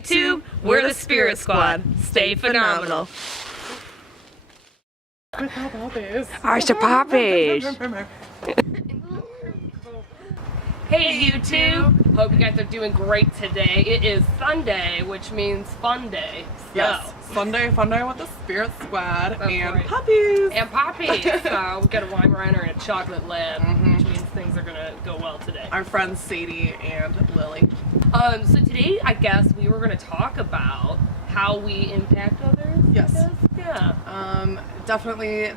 YouTube, we're the Spirit Squad. Stay phenomenal. Arsha Poppies. Hey YouTube! Hope you guys are doing great today. It is Sunday, which means fun day. So. Yes, Sunday fun day with the Spirit Squad. That's and right. puppies. And puppies. So we got a Weimaraner and a chocolate lab, which means things are gonna go well today. Our friends Sadie and Lily. So today I guess we were gonna talk about how we impact others. Yes. I guess? Yeah. Definitely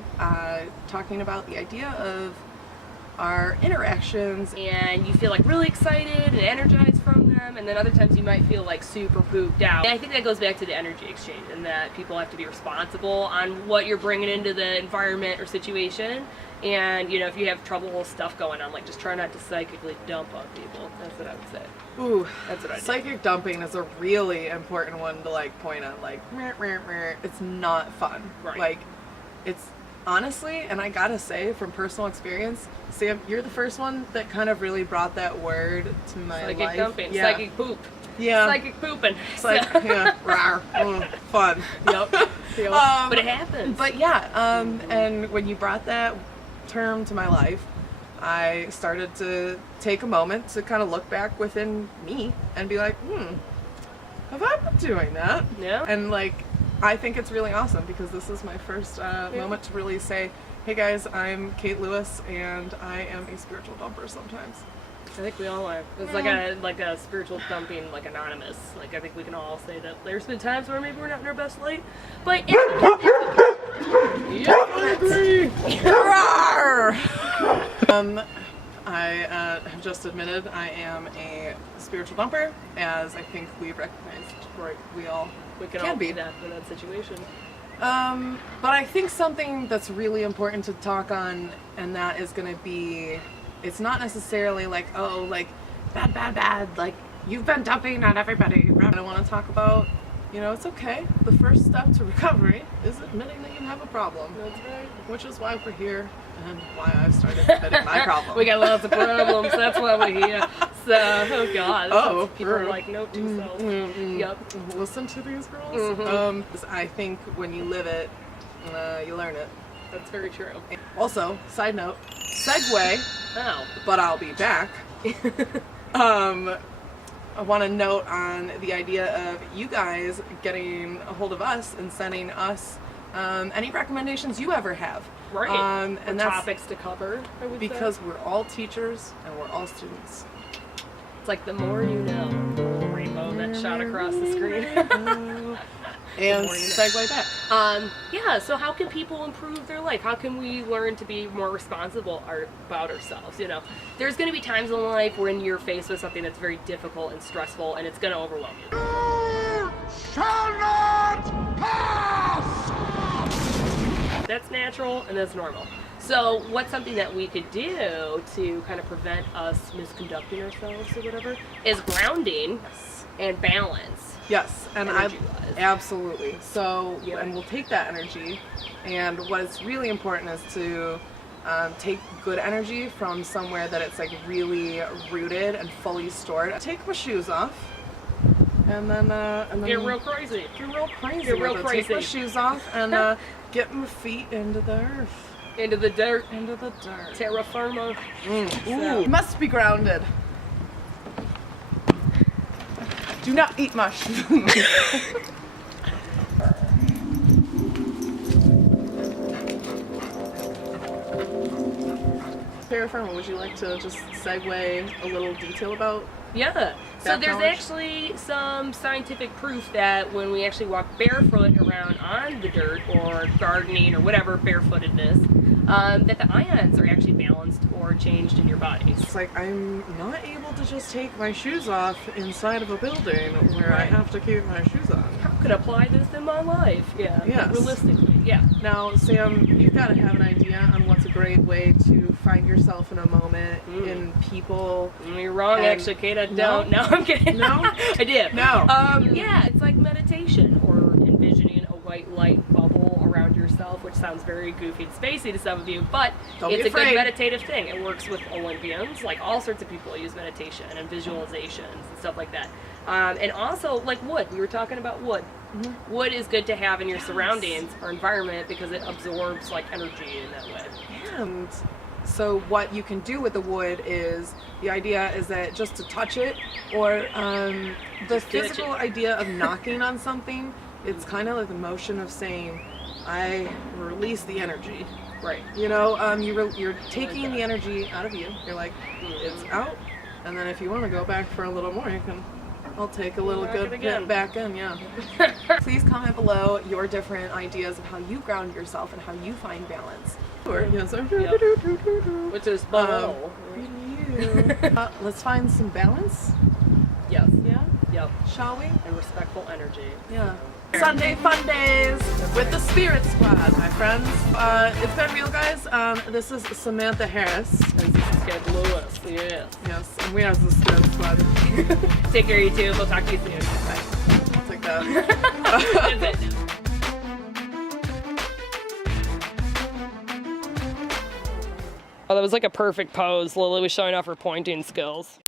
talking about the idea of our interactions. And you feel like really excited and energized from them, and then other times you might feel like super pooped out. And I think that goes back to the energy exchange, and that people have to be responsible on what you're bringing into the environment or situation. And you know, if you have trouble stuff going on, like just try not to psychically dump on people. That's what I would say. Ooh, That's what I do. psychic dumping is a really important one to like point out. Like, meh, meh, meh. It's not fun. Right. Like, it's honestly, and I gotta say from personal experience, Sam, you're the first one that kind of really brought that word to my Psychic life. dumping, Yeah. psychic poop, Yeah. psychic pooping. It's like, yeah, rawr, fun. Yep. But it happens. But yeah, and when you brought that term to my life, I started to take a moment to kind of look back within me and be like, have I been doing that? Yeah. And like, I think it's really awesome because this is my first moment to really say, hey guys, I'm Kate Lewis and I am a spiritual dumper sometimes. I think we all are. It's like a spiritual dumping, like anonymous. Like I think we can all say that there's been times where maybe we're not in our best light, but I agree. I have just admitted I am a spiritual dumper, as I think we've recognized, right? We all can all be that in that situation. But I think something that's really important to talk on, and that is going to be, it's not necessarily like, oh, like, bad, like, you've been dumping on everybody. I don't want to talk about, you know, it's okay. The first step to recovery is admitting that you have a problem. That's right. Which is why we're here, and why I've started admitting my problem. We got lots of problems, that's why we're here. So, oh god, Oh, people are true. like, note to self. Yep. Listen to these girls. I think when you live it, you learn it. That's very true. Also, side note, segue, Oh. but I'll be back. I want to note on the idea of you guys getting a hold of us and sending us any recommendations you ever have. Right. And Or that's topics to cover, I would say. because we're all teachers and we're all students. It's like the more you know. The little rainbow that shot across the screen. And more you know. segue back. Yeah, so how can people improve their life? How can we learn to be more responsible about ourselves? You know, there's going to be times in life when you're faced with something that's very difficult and stressful, and it's going to overwhelm you. You shall not pass! That's natural and that's normal. So what's something that we could do to kind of prevent us misconducting ourselves or whatever is grounding and balance. Yes, and Energy-wise. absolutely. So, Yeah. and we'll take that energy, and what is really important is to take good energy from somewhere that it's like really rooted and fully stored. Take my shoes off, and then Get real crazy. Get real crazy. Get real with it. Take my crazy. shoes off and get my feet into the earth, Into the dirt. into the dirt. Terra firma. Ooh, must be grounded. Do not eat mushrooms. Terra firma, would you like to just segue a little detail about? Yeah. So That there's knowledge? actually some scientific proof that when we actually walk barefoot around on the dirt or gardening or whatever barefootedness, that the ions are actually balanced or changed in your body. It's like I'm not able to just take my shoes off inside of a building where I Right. have to keep my shoes on. How could I apply this in my life? Yeah. Yes. Realistically, yeah. Now, Sam, you've got to have an idea on what's a great way to find yourself in a moment, in people. You're wrong, And- actually, Kate. I don't. No, I'm kidding. No? I did. No. Yeah, it's like meditation or envisioning a white light bubble around yourself. yourself, which sounds very goofy and spacey to some of you, but Don't be it's a good afraid. meditative thing. It works with Olympians, like all sorts of people use meditation and visualizations and stuff like that. And also, like wood, we were talking about wood. Wood is good to have in your surroundings or environment because it absorbs like energy in that way. And so what you can do with the wood is, the idea is that just to touch it, or the Just touch physical it. idea of knocking on something, it's kind of like the motion of saying, I release the energy. Right. You know, you're taking the energy out of you. You're like, it's out, and then if you want to go back for a little more, you can. I'll take a little Back it good again. bit back in, yeah. Please comment below your different ideas of how you ground yourself and how you find balance. Yes, sir. Which is below. Let's find some balance. Yes. Yeah, Yep. shall we? And respectful energy. Yeah. Sunday fun days with the Spirit Squad, my friends. It's been real, guys. This is Samantha Harris. And this is Kid Lewis. Yes. Yes, and we are the Spirit Squad. Take care, you two. We'll talk to you soon. Bye. I'll take that. That's it. Oh, that was like a perfect pose. Lily was showing off her pointing skills.